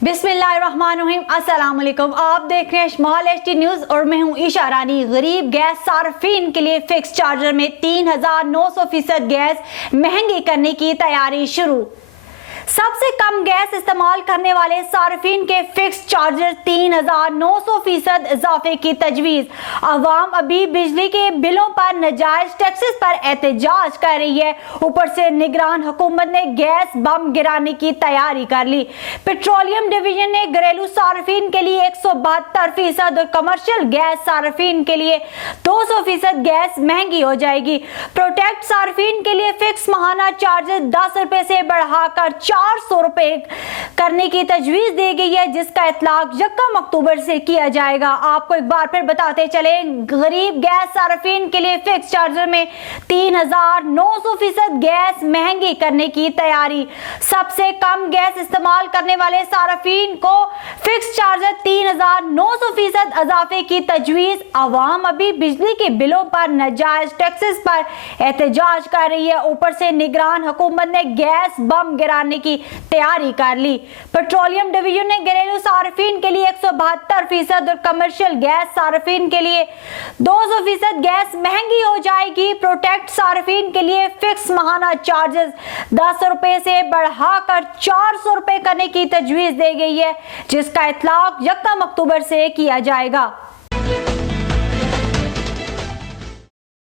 बिस्मिल्लाहिर्रहमानिर्रहीम, अस्सलाम वालेकुम। आप देख रहे हैं शमाल एचडी न्यूज और मैं हूं ईशा रानी। गरीब गैस सार्फिन के लिए फिक्स चार्जर में 3900% गैस महंगी करने की तैयारी शुरू। सबसे कम गैस इस्तेमाल करने वाले सार्फिन के फिक्स चार्जर 3900% इजाफे की तजवीज़। अवाम अभी बिजली के बिलों पर नाजायज टैक्सेस पर एहतजाज कर रही है। ऊपर से निगरान हुकूमत ने गैस बम गिराने की तैयारी कर ली। पेट्रोलियम डिवीजन ने घरेलू सार्फिन के लिए 172% और कमर्शियल गैस सार्फिन के लिए 200% गैस महंगी हो जाएगी। प्रोटेक्ट सार्फिन के लिए फिक्स माहाना चार्जेस 10 रुपए से बढ़ाकर 400 रुपए करने की तजवीज दी गई है, जिसका इतलाक 1 अक्टूबर से किया जाएगा। आपको एक बार फिर बताते चले, गरीब गैस सार्फिन के लिए फिक्स चार्जर में 3900% गैस महंगी करने की तैयारी। सबसे कम गैस इस्तेमाल करने वाले सार्फिन को फिक्स चार्जर 3900% इजाफे की तजवीज। आवाम अभी बिजली के बिलों पर नाजायज टैक्सेस पर एहतजाज कर रही है। ऊपर से निगरान हुकूमत ने गैस बम गिराने की तैयारी कर ली। पेट्रोलियम डिवीजन ने घरेलू सार्फिन के लिए 172% और कमर्शियल गैस सार्फिन के लिए 200% गैस महंगी हो जाएगी। प्रोटेक्ट सार्फिन के लिए फिक्स माहाना चार्जेस 10 रुपए से बढ़ाकर 400 रुपए करने की तजवीज दी गई है, जिसका इतलाक 1 अक्टूबर से किया जाएगा।